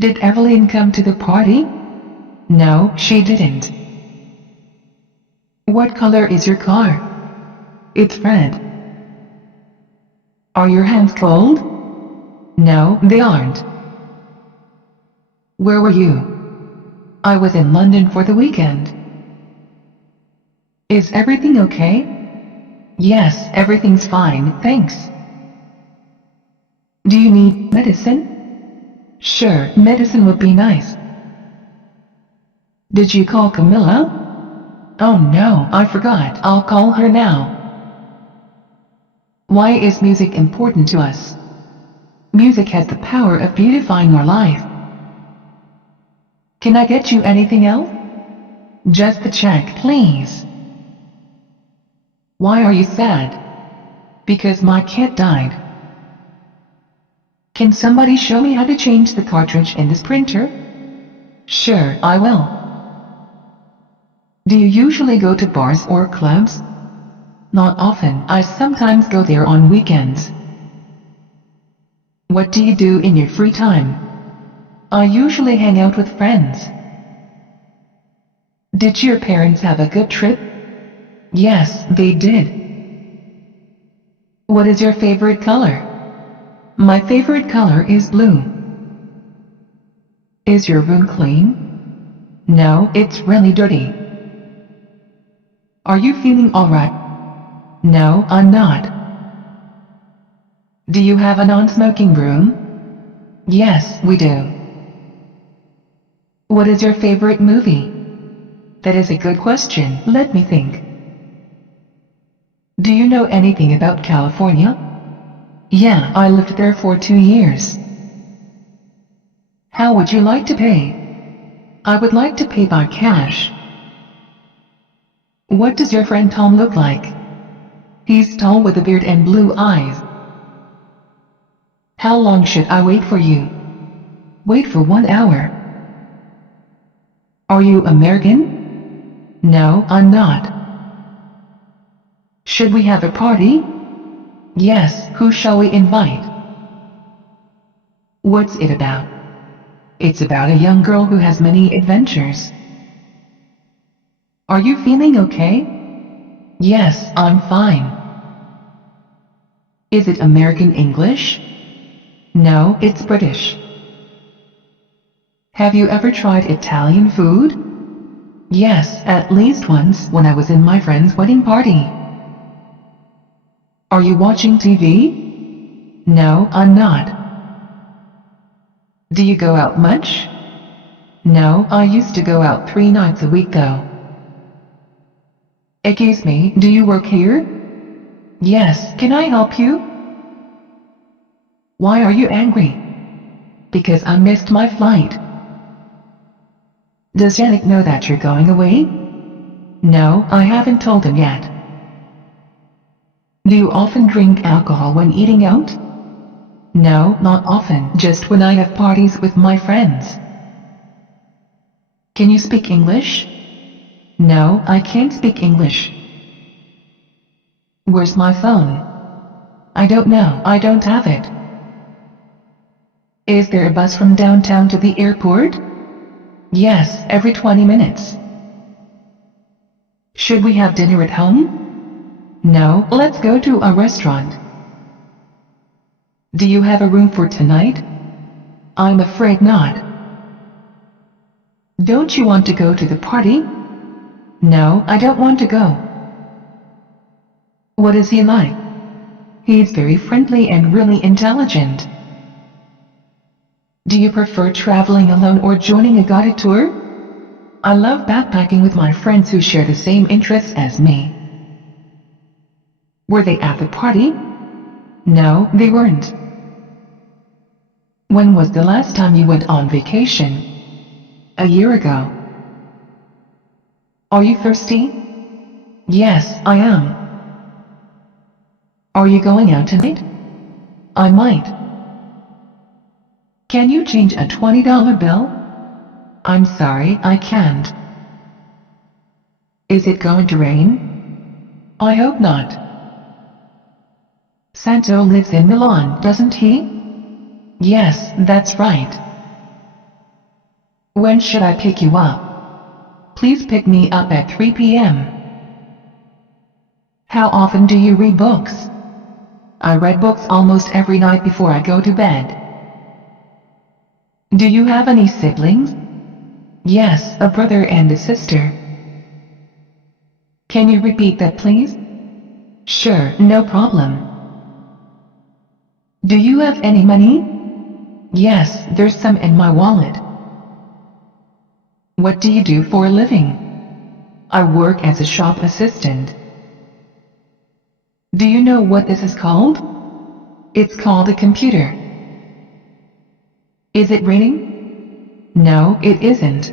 Did Evelyn come to the party? No, she didn't. What color is your car? It's red. Are your hands cold? No, they aren't. Where were you? I was in London for the weekend. Is everything okay? Yes, everything's fine, thanks. Do you need medicine? Sure, medicine would be nice. Did you call Camilla? Oh no, I forgot. I'll call her now. Why is music important to us? Music has the power of beautifying our life. Can I get you anything else? Just the check, please. Why are you sad? Because my cat died. Can somebody show me how to change the cartridge in this printer? Sure, I will. Do you usually go to bars or clubs? Not often. I sometimes go there on weekends. What do you do in your free time? I usually hang out with friends. Did your parents have a good trip? Yes, they did. What is your favorite color? My favorite color is blue. Is your room clean? No, it's really dirty. Are you feeling alright? No, I'm not. Do you have a non-smoking room? Yes, we do. What is your favorite movie? That is a good question. Let me think. Do you know anything about California? Yeah, I lived there for 2 years. How would you like to pay? I would like to pay by cash. What does your friend Tom look like? He's tall with a beard and blue eyes. How long should I wait for you? Wait for 1 hour. Are you American? No, I'm not. Should we have a party? Yes, who shall we invite? What's it about? It's about a young girl who has many adventures. Are you feeling okay? Yes, I'm fine. Is it American English? No, it's British. Have you ever tried Italian food? Yes, at least once when I was in my friend's wedding party. Are you watching TV? No, I'm not. Do you go out much? No, I used to go out 3 nights a week though. Excuse me, do you work here? Yes, can I help you? Why are you angry? Because I missed my flight. Does Yannick know that you're going away? No, I haven't told him yet. Do you often drink alcohol when eating out? No, not often, just when I have parties with my friends. Can you speak English? No, I can't speak English. Where's my phone? I don't know, I don't have it. Is there a bus from downtown to the airport? Yes, every 20 minutes. Should we have dinner at home? No, let's go to a restaurant. Do you have a room for tonight? I'm afraid not. Don't you want to go to the party? No, I don't want to go. What is he like? He's very friendly and really intelligent. Do you prefer traveling alone or joining a guided tour? I love backpacking with my friends who share the same interests as me. Were they at the party? No, they weren't. When was the last time you went on vacation? A year ago. Are you thirsty? Yes, I am. Are you going out tonight? I might. Can you change a $20 bill? I'm sorry, I can't. Is it going to rain? I hope not. Santo lives in Milan, doesn't he? Yes, that's right. When should I pick you up? Please pick me up at 3 p.m. How often do you read books? I read books almost every night before I go to bed. Do you have any siblings? Yes, a brother and a sister. Can you repeat that, please? Sure, no problem. Do you have any money? Yes, there's some in my wallet. What do you do for a living? I work as a shop assistant. Do you know what this is called? It's called a computer. Is it raining? No, it isn't.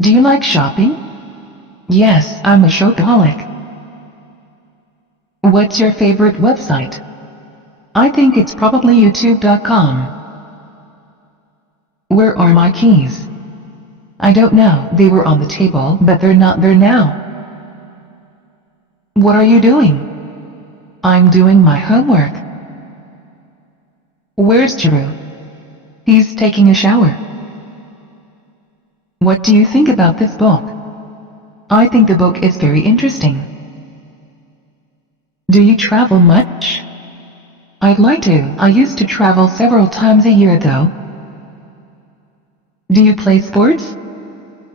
Do you like shopping? Yes, I'm a shopaholic. What's your favorite website? I think it's probably youtube.com. Where are my keys? I don't know, they were on the table, but they're not there now. What are you doing? I'm doing my homework. Where's Drew? He's taking a shower. What do you think about this book? I think the book is very interesting. Do you travel much? I'd like to. I used to travel several times a year though. Do you play sports?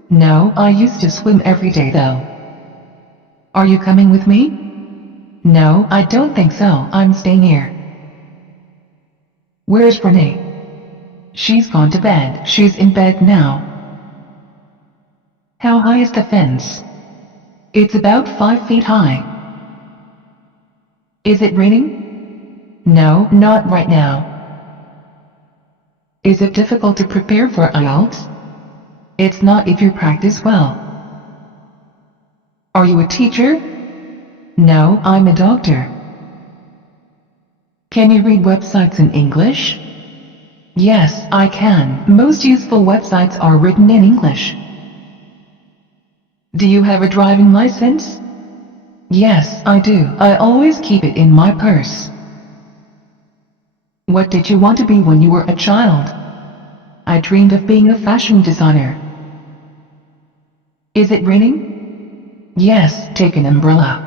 No, I used to swim every day though. Are you coming with me? No, I don't think so. I'm staying here. Where's Renee? She's gone to bed. She's in bed now. How high is the fence? It's about 5 feet high. Is it raining? No, not right now. Is it difficult to prepare for IELTS? It's not if you practice well. Are you a teacher? No, I'm a doctor. Can you read websites in English? Yes, I can. Most useful websites are written in English. Do you have a driving license? Yes, I do. I always keep it in my purse. What did you want to be when you were a child? I dreamed of being a fashion designer. Is it raining? Yes, take an umbrella.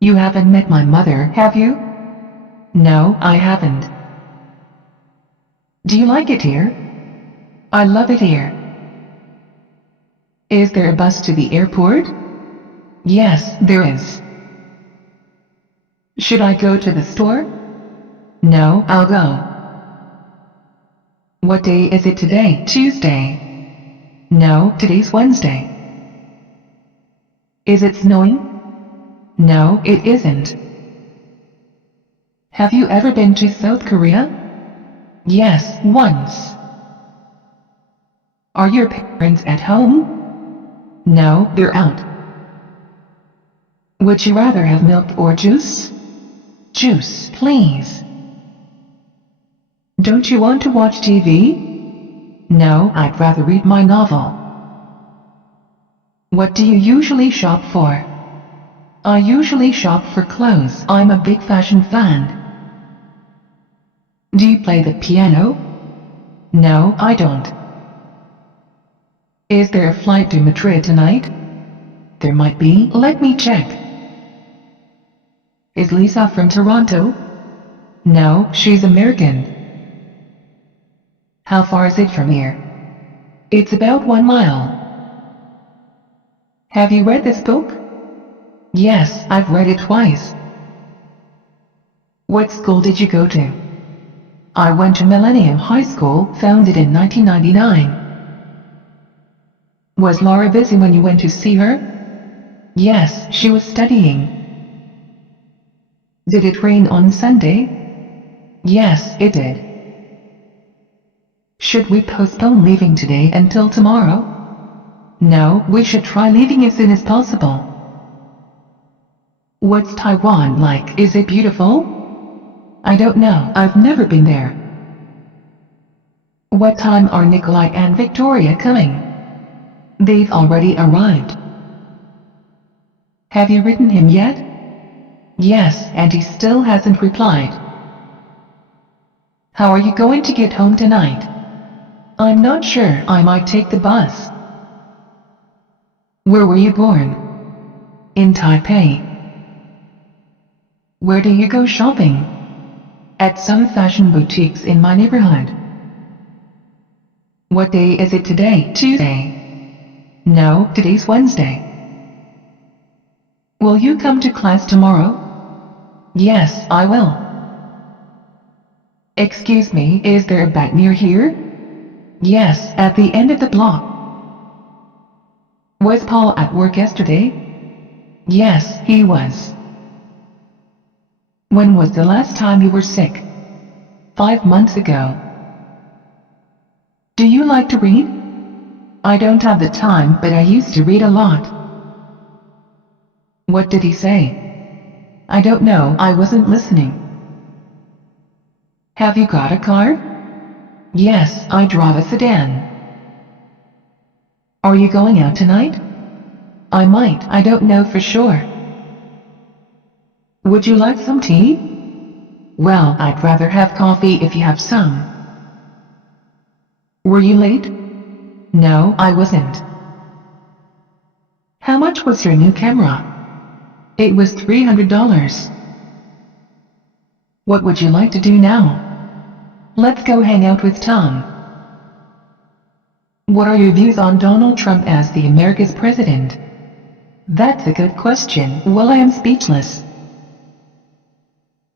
You haven't met my mother, have you? No, I haven't. Do you like it here? I love it here. Is there a bus to the airport? Yes, there is. Should I go to the store? No, I'll go. What day is it today? Tuesday. No, today's Wednesday. Is it snowing? No, it isn't. Have you ever been to South Korea? Yes, once. Are your parents at home? No, they're out. Would you rather have milk or juice? Juice, please. Don't you want to watch TV? No, I'd rather read my novel. What do you usually shop for? I usually shop for clothes. I'm a big fashion fan. Do you play the piano? No, I don't. Is there a flight to Madrid tonight? There might be. Let me check. Is Lisa from Toronto? No, she's American. How far is it from here? It's about 1 mile. Have you read this book? Yes, I've read it twice. What school did you go to? I went to Millennium High School, founded in 1999. Was Laura busy when you went to see her? Yes, she was studying. Did it rain on Sunday? Yes, it did. Should we postpone leaving today until tomorrow? No, we should try leaving as soon as possible. What's Taiwan like? Is it beautiful? I don't know. I've never been there. What time are Nikolai and Victoria coming? They've already arrived. Have you written him yet? Yes, and he still hasn't replied. How are you going to get home tonight? I'm not sure. I might take the bus. Where were you born? In Taipei. Where do you go shopping? At some fashion boutiques in my neighborhood. What day is it today? Tuesday. No, today's Wednesday. Will you come to class tomorrow? Yes, I will. Excuse me, is there a bank near here? Yes, at the end of the block. Was Paul at work yesterday? Yes, he was. When was the last time you were sick? 5 months ago. Do you like to read? I don't have the time, but I used to read a lot. What did he say? I don't know, I wasn't listening. Have you got a car? Yes, I drive a sedan. Are you going out tonight? I might, I don't know for sure. Would you like some tea? Well, I'd rather have coffee if you have some. Were you late? No, I wasn't. How much was your new camera? It was $300. What would you like to do now? Let's go hang out with Tom. What are your views on Donald Trump as the America's president? That's a good question. Well, I am speechless.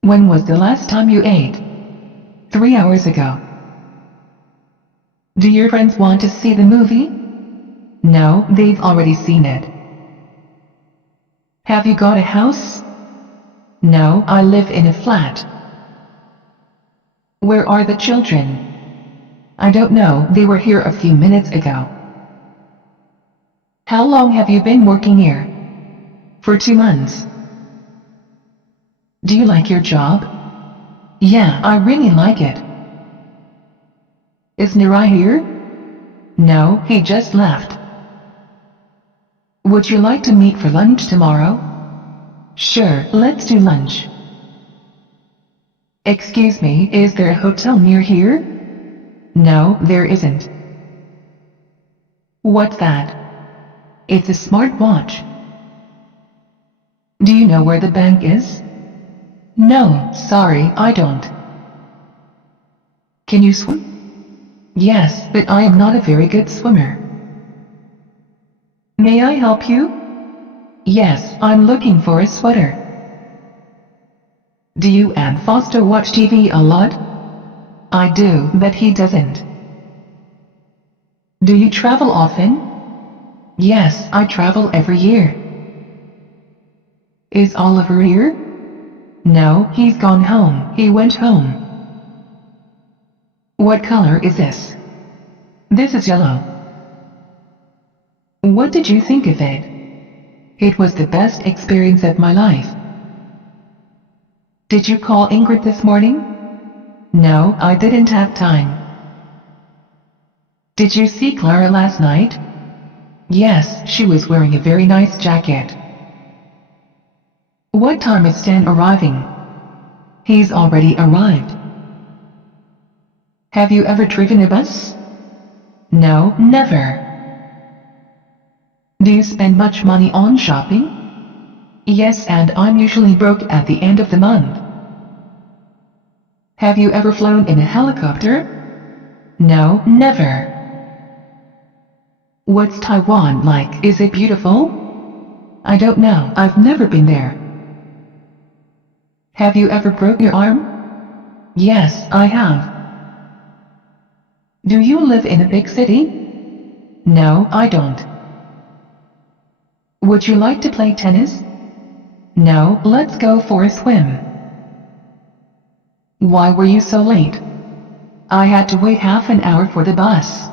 When was the last time you ate? 3 hours ago. Do your friends want to see the movie? No, they've already seen it. Have you got a house? No, I live in a flat. Where are the children? I don't know, they were here a few minutes ago. How long have you been working here? For 2 months. Do you like your job? Yeah, I really like it. Is Nirai here? No, he just left. Would you like to meet for lunch tomorrow? Sure, let's do lunch. Excuse me, is there a hotel near here? No, there isn't. What's that? It's a smartwatch. Do you know where the bank is? No, sorry, I don't. Can you swim? Yes, but I am not a very good swimmer. May I help you? Yes, I'm looking for a sweater. Do you and Foster watch TV a lot? I do, but he doesn't. Do you travel often? Yes, I travel every year. Is Oliver here? No, he's gone home. He went home. What color is this? This is yellow. What did you think of it? It was the best experience of my life. Did you call Ingrid this morning? No, I didn't have time. Did you see Clara last night? Yes, she was wearing a very nice jacket. What time is Stan arriving? He's already arrived. Have you ever driven a bus? No, never. Do you spend much money on shopping? Yes, and I'm usually broke at the end of the month. Have you ever flown in a helicopter? No, never. What's Taiwan like? Is it beautiful? I don't know, I've never been there. Have you ever broke your arm? Yes, I have. Do you live in a big city? No, I don't. Would you like to play tennis? No, let's go for a swim. Why were you so late? I had to wait half an hour for the bus.